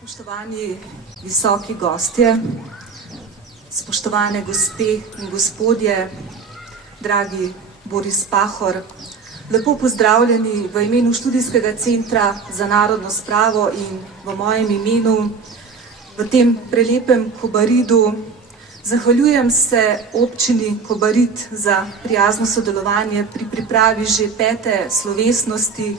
Spoštovani visoki gostje, spoštovane gospe in gospodje, dragi Boris Pahor, lepo pozdravljeni v imenu Študijskega centra za narodno spravo in v mojem imenu v tem prelepem Kobaridu. Zahvaljujem se občini Kobarid za prijazno sodelovanje pri pripravi že 5. slovesnosti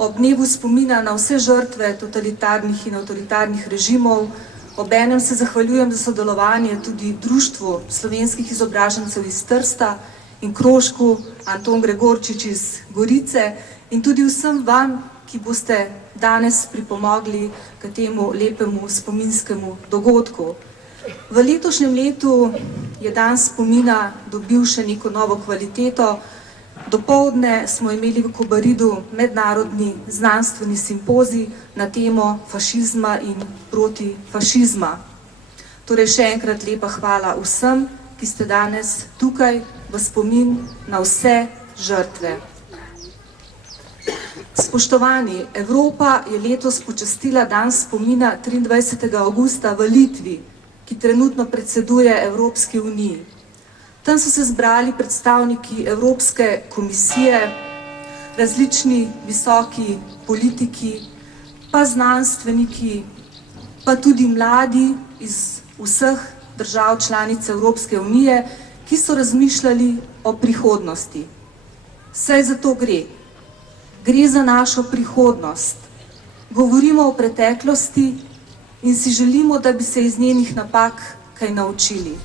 ob dnevu spomina na vse žrtve totalitarnih in avtoritarnih režimov. Obenem se zahvaljujem za sodelovanje tudi Društvu slovenskih izobražencev iz Trsta in krožku Anton Gregorčič iz Gorice in tudi vsem vam, ki boste danes pripomogli k temu lepemu spominskemu dogodku. V letošnjem letu je dan spomina dobil še neko novo kvaliteto. Dopoldne smo imeli v Kobaridu mednarodni znanstveni simpozij na temo fašizma in protifašizma. Torej še enkrat lepa hvala vsem, ki ste danes tukaj v spomin na vse žrtve. Spoštovani, Evropa je letos počastila dan spomina 23. avgusta v Litvi, ki trenutno predseduje Evropski uniji. Tam so se zbrali predstavniki Evropske komisije, različni visoki politiki, pa znanstveniki, pa tudi mladi iz vseh držav članic Evropske unije, ki so razmišljali o prihodnosti. Saj za to gre. Gre za našo prihodnost. Govorimo o preteklosti in si želimo, da bi se iz njenih napak kaj naučili.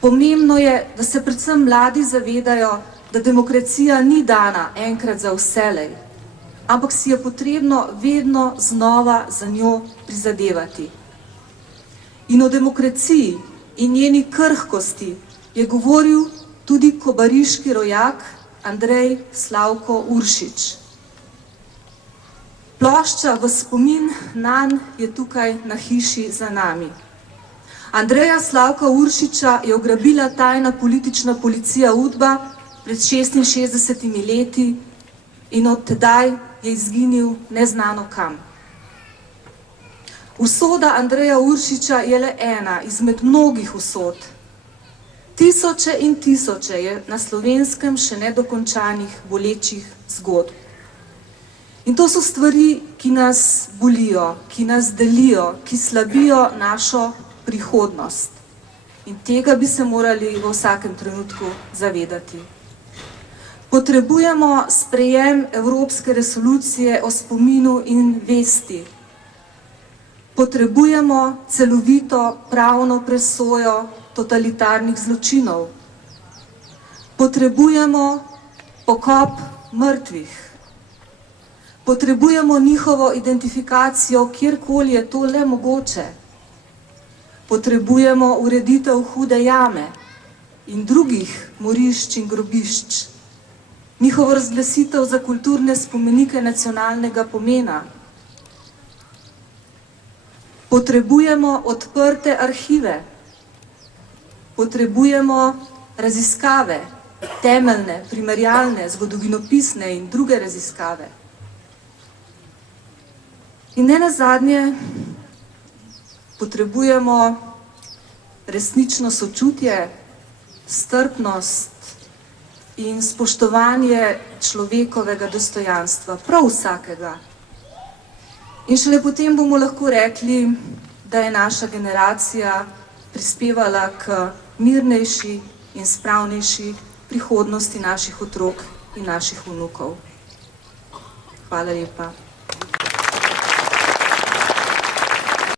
Pomembno je, da se predvsem mladi zavedajo, da demokracija ni dana enkrat za vselej, ampak si je potrebno vedno znova za njo prizadevati. In o demokraciji in njeni krhkosti je govoril tudi kobariški rojak Andrej Slavko Uršič. Plošča v spomin nanj je tukaj na hiši za nami. Andreja Slavka Uršiča je ugrabila tajna politična policija UDBA pred 66 leti in od tedaj je izginil neznano kam. Usoda Andreja Uršiča je le ena izmed mnogih usod. Tisoče in tisoče je na Slovenskem še nedokončanih bolečih zgodb. In to so stvari, ki nas bolijo, ki nas delijo, ki slabijo našo prihodnost. In tega bi se morali v vsakem trenutku zavedati. Potrebujemo sprejem Evropske resolucije o spominu in vesti. Potrebujemo celovito pravno presojo totalitarnih zločinov. Potrebujemo pokop mrtvih. Potrebujemo njihovo identifikacijo, kjerkoli je to le mogoče. Potrebujemo ureditev Hude jame in drugih morišč in grobišč, njihovo razglasitev za kulturne spomenike nacionalnega pomena. Potrebujemo odprte arhive, potrebujemo raziskave, temeljne, primerjalne, zgodovinopisne in druge raziskave. In nenazadnje potrebujemo resnično sočutje, strpnost in spoštovanje človekovega dostojanstva, prav vsakega. In šele potem bomo lahko rekli, da je naša generacija prispevala k mirnejši in spravnejši prihodnosti naših otrok in naših vnukov. Hvala lepa.